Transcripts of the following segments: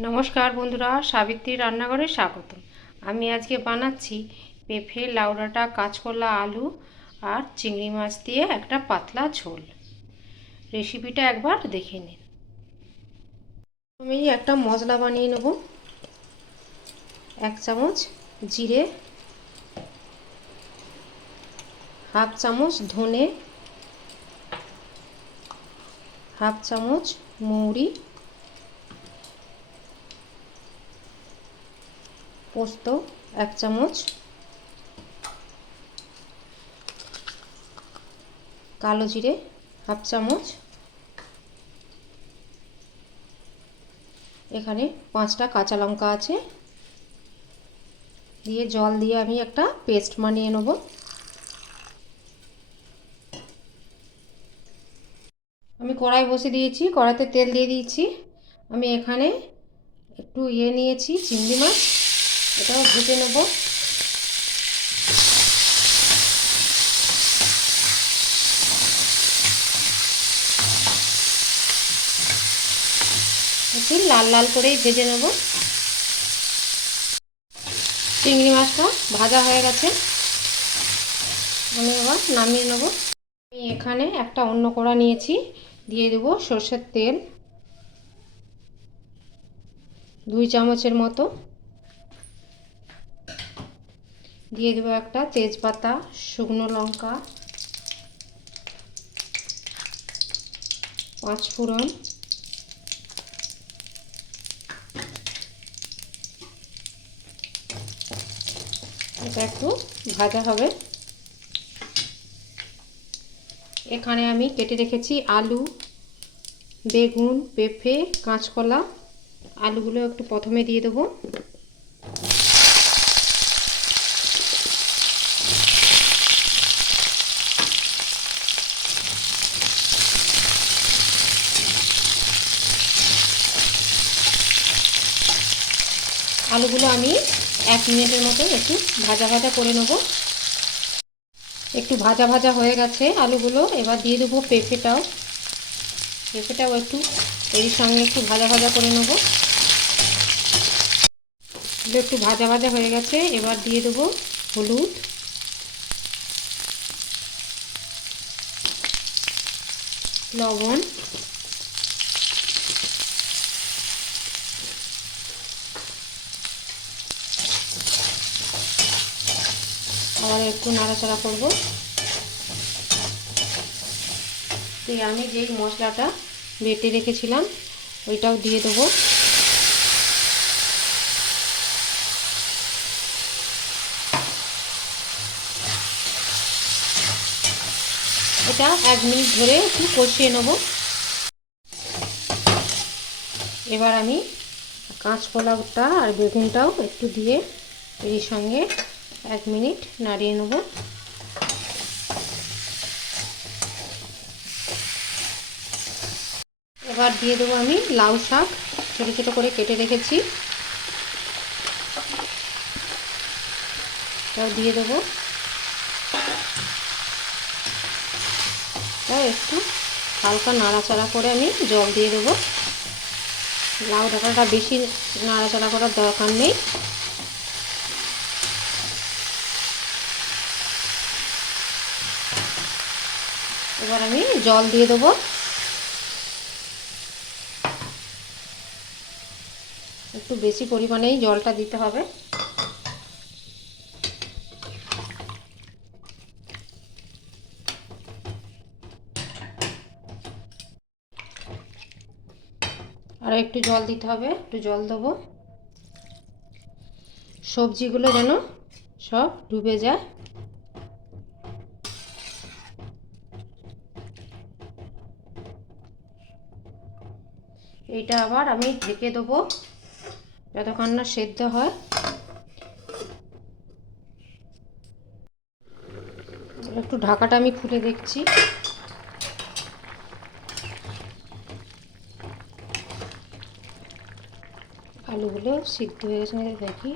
নমস্কার বন্ধুরা, সাবিত্রী রান্নাঘরে স্বাগত। আমি আজকে বানাচ্ছি পেঁপে, লাউডাঁটা, কাঁচকলা, আলু আর চিংড়ি মাছ দিয়ে একটা পাতলা ঝোল। রেসিপিটা একবার দেখে নিন। আমি একটা মশলা বানিয়ে নেব। 1 চামচ জিরে, হাফ চামচ ধনে, হাফ চামচ মৌরি, পোস্ত 1 চামচ, কালো জিরে হাফ চামচ, এখানে 5টা কাঁচা লঙ্কা আছে, দিয়ে জল দিয়ে আমি একটা পেস্ট বানিয়ে নেব। আমি কড়াই বসে দিয়েছি, কড়াইতে তেল দিয়ে দিয়েছি। আমি এখানে একটু নিয়েছি চিংড়ি মাছ, এটাও ভেজে নেব। একটু লাল লাল করেই ভেজে নেব। চিংড়ি মাছটা ভাজা হয়ে গেছে, আমি এবার নামিয়ে নেব। আমি এখানে একটা অন্য কড়া নিয়েছি, দিয়ে দেব সরষের তেল 2 চামচের মতো, দিয়ে দেবো একটা তেজপাতা, শুকনো লঙ্কা, 5 ফোড়ন, এটা একটু ভাজা হবে। এখানে আমি কেটে রেখেছি আলু, বেগুন, পেঁপে, কাঁচকলা। আলুগুলো একটু প্রথমে দিয়ে দেবো। আলুগুলো আমি 1 মিনিটের মতো একটু ভাজা ভাজা করে নেব। একটু ভাজা ভাজা হয়ে গেছে আলুগুলো, এবার দিয়ে দেবো পেঁপেটাও একটু এর সঙ্গে একটু ভাজা ভাজা করে নেব। একটু ভাজা ভাজা হয়ে গেছে, এবার দিয়ে দেবো হলুদ, লবণ, আবার একটু নাড়াচাড়া করব। তো আমি যেই মশলাটা বেটে রেখেছিলাম ওইটাও দিয়ে দেবো। এটা 1 মিনিট ধরে একটু কষিয়ে নেব। এবার আমি কাঁচকলাটা আর বেগুনটাও একটু দিয়ে এর সঙ্গে 1 মিনিট নাড়িয়ে নেব। এবার দিয়ে দেবো আমি লাউ শাক, ছোটো ছোটো করে কেটে রেখেছি, এটাও দিয়ে দেবো। তাও একটু হালকা নাড়াচাড়া করে আমি জল দিয়ে দেবো। লাউ ডাঁটাটা বেশি নাড়াচাড়া করার দরকার নেই। এবার আমি জল দিয়ে দেবো। একটু বেশি পরিমাণেই জলটা দিতে হবে। আর একটু জল দিতে হবে, একটু জল দেবো, সবজিগুলো যেন সব ডুবে যায়। এইটা আবার আমি ঢেকে দেবো যতক্ষণ না সেদ্ধ হয়। একটু ঢাকাটা আমি খুলে দেখছি। আলুগুলো সিদ্ধ হয়ে গেছে নাকি দেখি।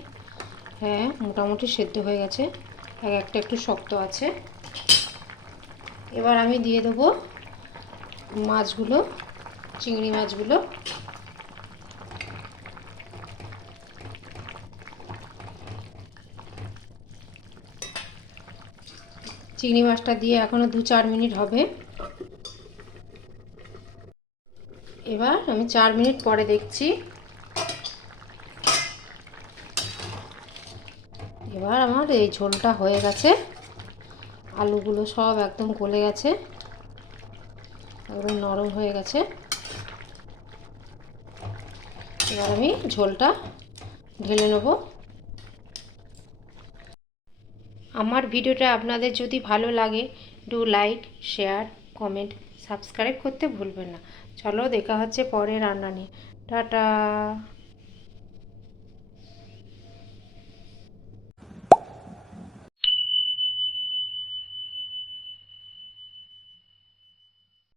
হ্যাঁ, মোটামুটি সেদ্ধ হয়ে গেছে, একটা একটু শক্ত আছে। এবার আমি দিয়ে দেবো মাছগুলো, চিংড়ি মাছগুলো। চিংড়ি মাছটা দিয়ে এখনও 2-4 মিনিট হবে। এবার আমি 4 মিনিট পরে দেখছি। এবার আমার এই ঝোলটা হয়ে গেছে, আলুগুলো সব একদম গলে গেছে, একদম নরম হয়ে গেছে। এবার আমি ঝোলটা ঢেলে নেব। আমার ভিডিওটা আপনাদের যদি ভালো লাগে do like, share, comment, subscribe করতে ভুলবেন না। চলো দেখা হচ্ছে পরে রান্না নিয়ে। টাটা।